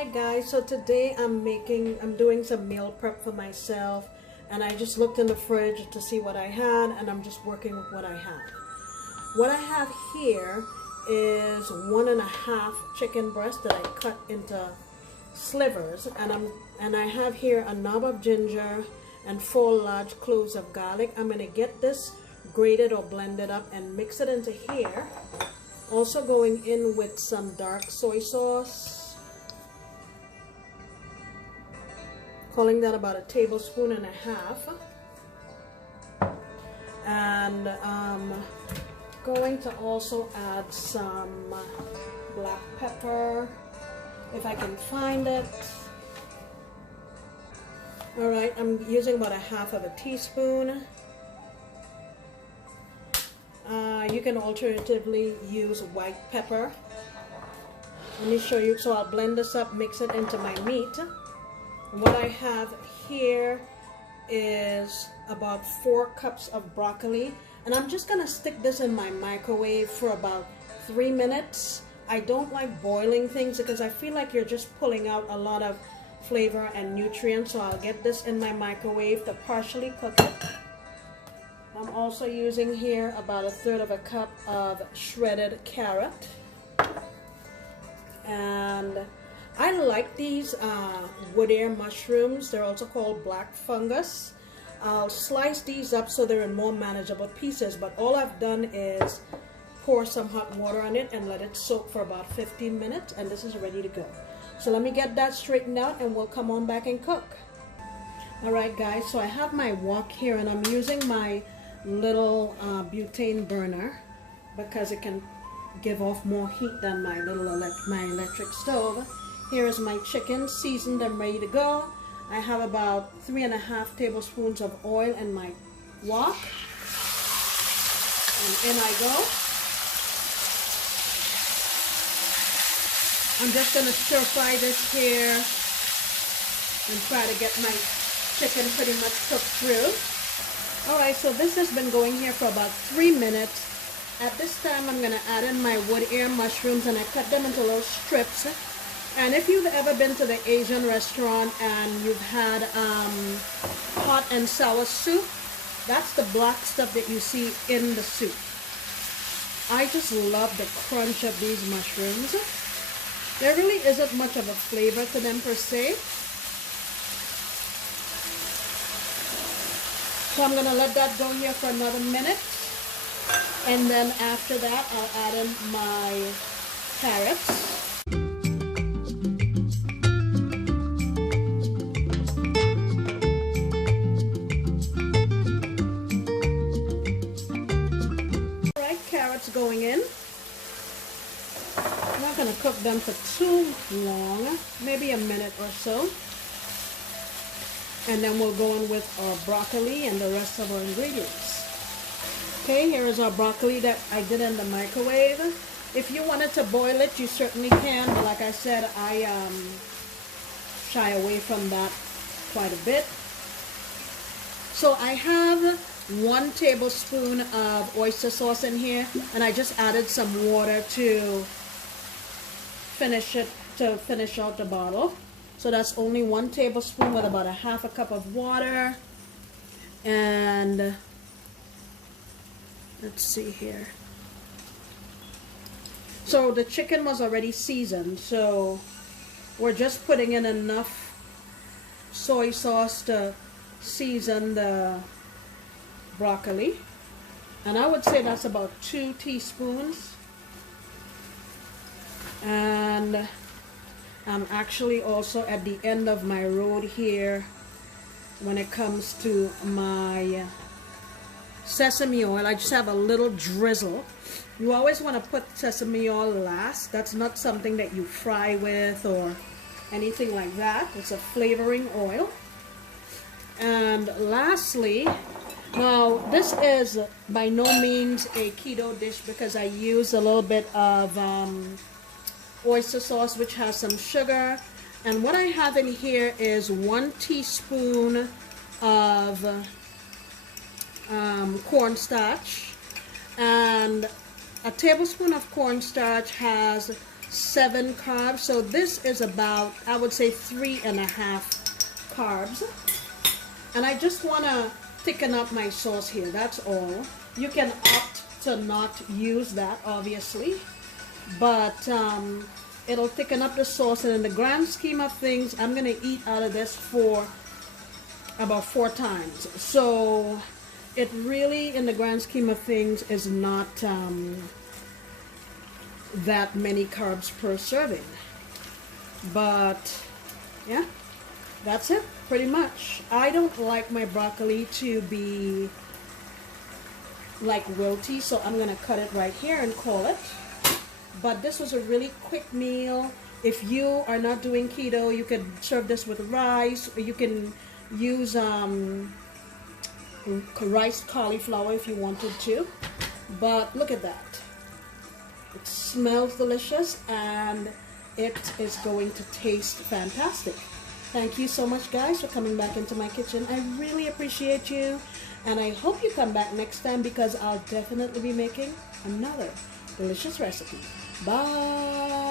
Alright guys, so today I'm doing some meal prep for myself, and I just looked in the fridge to see what I had, and I'm just working with what I had. What I have here is 1.5 chicken breast that I cut into slivers, and I have here a knob of ginger and 4 large cloves of garlic. I'm going to get this grated or blended up and mix it into here. Also going in with some dark soy sauce, calling that about 1.5 tablespoons, and going to also add some black pepper if I can find it. Alright, I'm using about 1/2 teaspoon. You can alternatively use white pepper. Let me show you. So I'll blend this up, mix it into my meat. What I have here is about 4 cups of broccoli, and I'm just gonna stick this in my microwave for about 3 minutes. I don't like boiling things because I feel like you're just pulling out a lot of flavor and nutrients, so I'll get this in my microwave to partially cook it. I'm also using here about 1/3 cup of shredded carrot, and I like these wood air mushrooms. They're also called black fungus. I'll slice these up so they're in more manageable pieces, but all I've done is pour some hot water on it and let it soak for about 15 minutes, and this is ready to go. So let me get that straightened out and we'll come on back and cook. Alright guys, so I have my wok here, and I'm using my little butane burner because it can give off more heat than my electric stove. Here is my chicken seasoned and ready to go. I have about 3.5 tablespoons of oil in my wok, and in I go. I'm just going to stir fry this here and try to get my chicken pretty much cooked through. Alright, so this has been going here for about 3 minutes. At this time I'm going to add in my wood air mushrooms, and I cut them into little strips. And if you've ever been to the Asian restaurant and you've had hot and sour soup, that's the black stuff that you see in the soup. I just love the crunch of these mushrooms. There really isn't much of a flavor to them per se. So I'm going to let that go here for another minute. And then after that, I'll add in my carrots. Alright, carrots going in. I'm not going to cook them for too long, maybe a minute or so. And then we'll go in with our broccoli and the rest of our ingredients. Okay, here is our broccoli that I did in the microwave. If you wanted to boil it, you certainly can, but like I said, I shy away from that quite a bit. So I have 1 tablespoon of oyster sauce in here, and I just added some water to finish out the bottle. So that's only 1 tablespoon with about 1/2 cup of water. And let's see here. So the chicken was already seasoned, so we're just putting in enough soy sauce to season the broccoli. And I would say that's about 2 teaspoons. And I'm actually also at the end of my road here when it comes to my sesame oil. I just have a little drizzle. You always want to put sesame oil last. That's not something that you fry with or anything like that. It's a flavoring oil. And lastly, now this is by no means a keto dish because I use a little bit of oyster sauce, which has some sugar, and what I have in here is 1 teaspoon of cornstarch, and a tablespoon of cornstarch has 7 carbs. So this is about, I would say, 3.5 carbs. And I just want to thicken up my sauce here, that's all. You can opt to not use that, obviously, but it'll thicken up the sauce, and in the grand scheme of things, I'm gonna eat out of this for about 4 times. So it really, in the grand scheme of things, is not that many carbs per serving. But yeah, that's it pretty much. I don't like my broccoli to be like wilty, so I'm gonna cut it right here and call it. But this was a really quick meal. If you are not doing keto, you could serve this with rice, or you can use riced cauliflower if you wanted to. But look at that. It smells delicious, and it is going to taste fantastic. Thank you so much, guys, for coming back into my kitchen. I really appreciate you, and I hope you come back next time, because I'll definitely be making another delicious recipe. Bye.